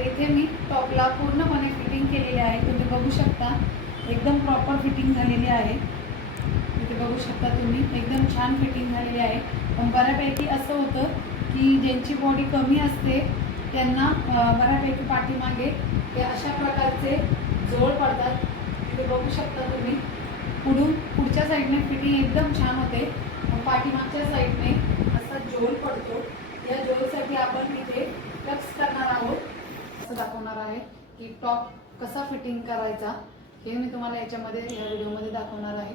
तर इथे मी टॉपला पूर्णपणे फिटिंग केलेली आहे, तुम्ही बघू शकता एकदम प्रॉपर फिटिंग झालेली आहे। इथे बघू शकता तुम्ही एकदम छान फिटिंग झालेली आहे। पण बऱ्यापैकी असं होतं की ज्यांची बॉडी कमी असते त्यांना बऱ्यापैकी पाठीमागे हे अशा प्रकारचे जोड पडतात। इथे बघू शकता तुम्ही पुढच्या साईडने फिटिंग एकदम छान होते, पाठीमागच्या साईडने असा जोड पडतो। या जोडसाठी आपण इथे टक्स करणार आहोत, असं दाखवणार आहे की टॉप कसा फिटिंग करायचा हे मी तुम्हाला याच्यामध्ये या व्हिडिओमध्ये दाखवणार आहे।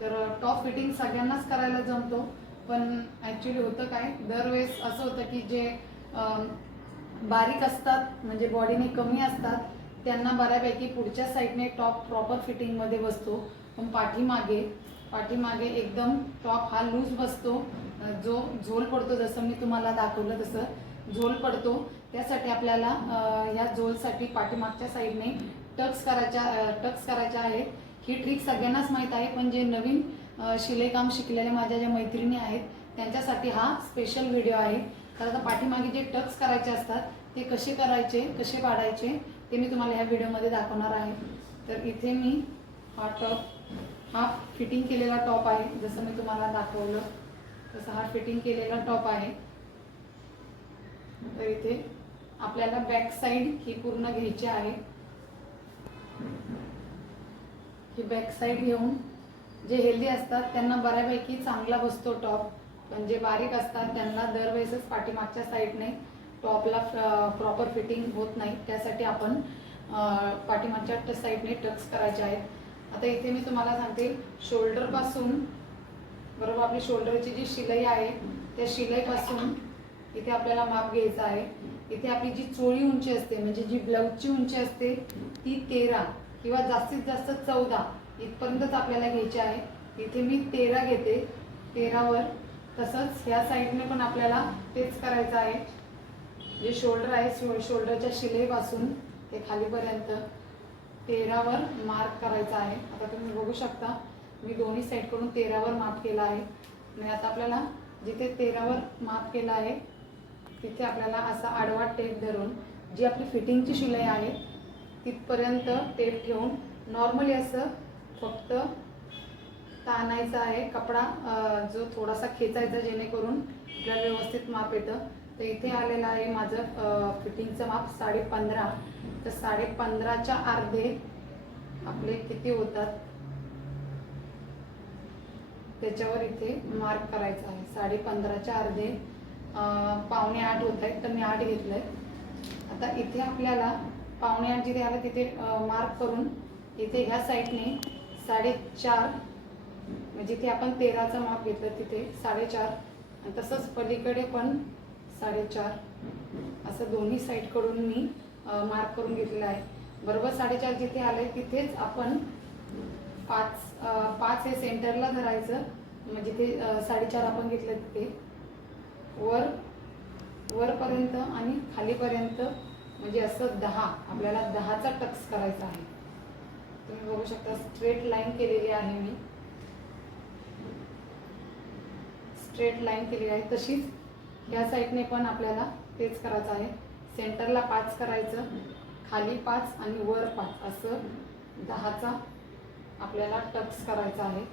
तर टॉप फिटिंग सगळ्यांनाच करायला जमतो, पण ॲक्च्युली होतं काय दरवेळेस असं होतं की जे बारीक असतात म्हणजे बॉडीने कमी असतात त्यांना बऱ्यापैकी पुढच्या साईडने टॉप प्रॉपर फिटिंगमध्ये बसतो, पण पाठीमागे एकदम टॉप हा लूज बसतो, जो झोल पडतो जसं मी तुम्हाला दाखवलं तसं झोल पडतो। त्यासाठी आपल्याला या झोलसाठी पाठीमागच्या साईडने टक्स करायच्या आहेत। ही ट्रिक सगळ्यांनाच माहीत आहे, पण जे नवीन शिलाईकाम शिकलेले माझ्या ज्या मैत्रिणी आहेत त्यांच्यासाठी हा स्पेशल व्हिडिओ आहे। तर आता पाठीमागे जे टक्स करायचे असतात ते कसे करायचे कसे पाडायचे ते मी तुम्हाला ह्या व्हिडिओमध्ये दाखवणार आहे। तर इथे मी हा फिटिंग केलेला टॉप आहे, जसं मी तुम्हाला दाखवलं तसं हा फिटिंग केलेला टॉप आहे। तर इथे आपल्याला बॅक साईड ही पूर्ण घ्यायची आहे। ही बॅक साईड घेऊन जे हेल्दी असतात त्यांना बऱ्यापैकी चांगला बसतो टॉप, पण जे बारीक असतात त्यांना दरवेळेसच पाठीमागच्या साईडने टॉपला प्रॉपर फिटिंग होत नाही। त्यासाठी आपण पाठीमागच्या साईडने टक्स करायचे आहेत। आता इथे मी तुम्हाला सांगते शोल्डरपासून बरोबर आपली शोल्डरची जी शिलाई आहे त्या शिलाईपासून इथे आपल्याला माप घ्यायचं आहे। इथे आपली जी चोळी उंची असते म्हणजे जी ब्लाऊजची उंची असते ती 13 किंवा जास्तीत जास्त 14 इथपर्यंतच आपल्याला घ्यायची आहे। इथे मी 13 घेते, 13वर तसंच ह्या साईडने पण आपल्याला तेच करायचं आहे। जे शोल्डर आहे शोल्डरच्या शिलाईपासून ते खालीपर्यंत 13वर मार्क करायचा आहे। आता तुम्ही बघू शकता मी दोन्ही साईडकडून 13वर माप केला आहे। आणि आता आपल्याला जिथे 13वर माप केला आहे तिथे आपल्याला असा आडवा टेप धरून जी आपली फिटिंगची शिलाई आहे तिथपर्यंत टेप ठेवून नॉर्मली असं फक्त ताणायचा आहे कपडा, जो थोडासा खेचायचा जेणेकरून आपल्याला व्यवस्थित माप येतं। तर इथे आलेलं आहे माझं फिटिंगचं माप 15.5। तर 15.5च्या अर्धे आपले किती होतात त्याच्यावर इथे मार्क करायचा आहे। 15.5च्या अर्धे 7.25 होत आहेत, तर मी 8 घेतलंय। आता इथे आपल्याला 7.25 जिथे आलं तिथे मार्क करून इथे ह्या साईडने 4.5 म्हणजे जिथे आपण 13चं माप घेतलं तिथे 4.5 आणि तसंच पलीकडे पण 4.5 असं दोन्ही साईडकडून मी मार्क करून घेतलेलं आहे। बरोबर 4.5 जिथे आले तिथेच आपण 5 हे सेंटरला धरायचं, म्हणजे ते 4.5 आपण घेतलं तिथे वरपर्यंत आणि खालीपर्यंत म्हणजे असं 10 आपल्याला 10चा टक्स करायचा आहे। तुम्ही बघू शकता स्ट्रेट लाईन केलेली आहे, मी स्ट्रेट लाईन केलेली आहे। तशीच या साईडने पण आपल्याला तेच करायचं आहे। सेंटरला 5 करायचं, खाली 5 आणि वर 5 असं 10चा आपल्याला टक्स करायचा आहे।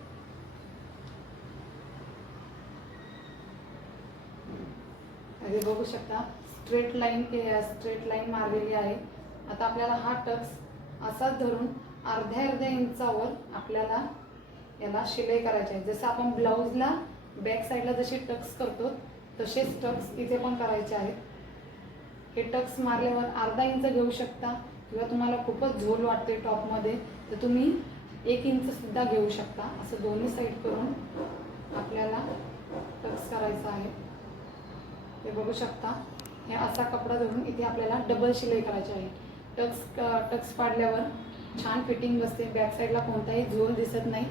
हे बघू शकता स्ट्रेट लाईन मारलेली आहे। आता आपल्याला हा टक्स असाच धरून अर्ध्या इंचावर आपल्याला याला शिलाई करायची आहे। जसं आपण ब्लाऊजला बॅक साईडला जसे टक्स करतो तसेच टक्स इथे पण करायचे आहेत। हे टक्स मारल्यावर अर्धा इंच घेऊ शकता किंवा तुम्हाला खूपच झोल वाटते टॉपमध्ये तर तुम्ही 1 इंच सुद्धा घेऊ शकता। असं दोन्ही साईड करून आपल्याला टक्स करायचा आहे। हे बघू शकता हे असा कपडा धरून इथे आपल्याला डबल शिलाई करायची आहे। टक्स पाडल्यावर छान फिटिंग बसते, बॅक साईडला कोणताही झोल दिसत नाही,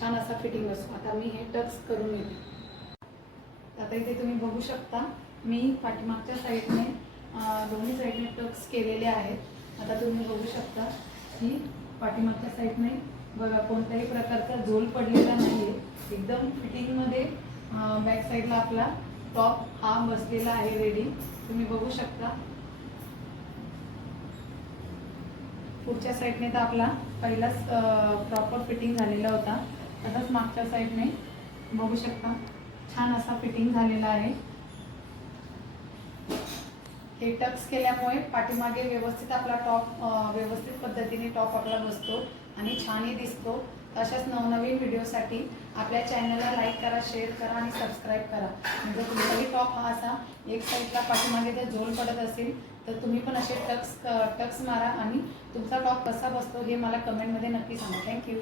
छान असा फिटिंग बसतो। आता मी हे टक्स करून घेते। आता इथे तुम्ही बघू शकता मी पाठीमागच्या साईडने दोन्ही साईडने टक्स केलेले आहेत। आता तुम्ही बघू शकता की पाठीमागच्या साईडने बघा कोणत्याही प्रकारचा झोल पडलेला नाही आहे, एकदम फिटिंगमध्ये बॅक साईडला आपला टॉप हा बसलेला आहे रेडी, तुम्ही बघू शकता। पुढच्या साईडने तर आपला पहिलाच प्रॉपर फिटिंग झालेला होता. तसंच मागच्या साईडने बघू शकता छान असा फिटिंग झालेला आहे. हे टक्स केल्यामुळे पाठीमागे व्यवस्थित आपला टॉप व्यवस्थित पद्धतीने टॉप आपला बसतो आणि छानही दिसतो. अशाच नवनवीन व्हिडिओसाठी आपल्या चॅनलला लाईक करा, शेअर करा आणि सबस्क्राईब करा. म्हणजे तुमचाही टॉप हा असा एक साईडला पाठीमागे जर झोल पडत असेल तर तुम्ही पण असे टक्स मारा आणि तुमचा टॉप कसा बसतो हे मला कमेंटमध्ये नक्की सांगा. थँक्यू.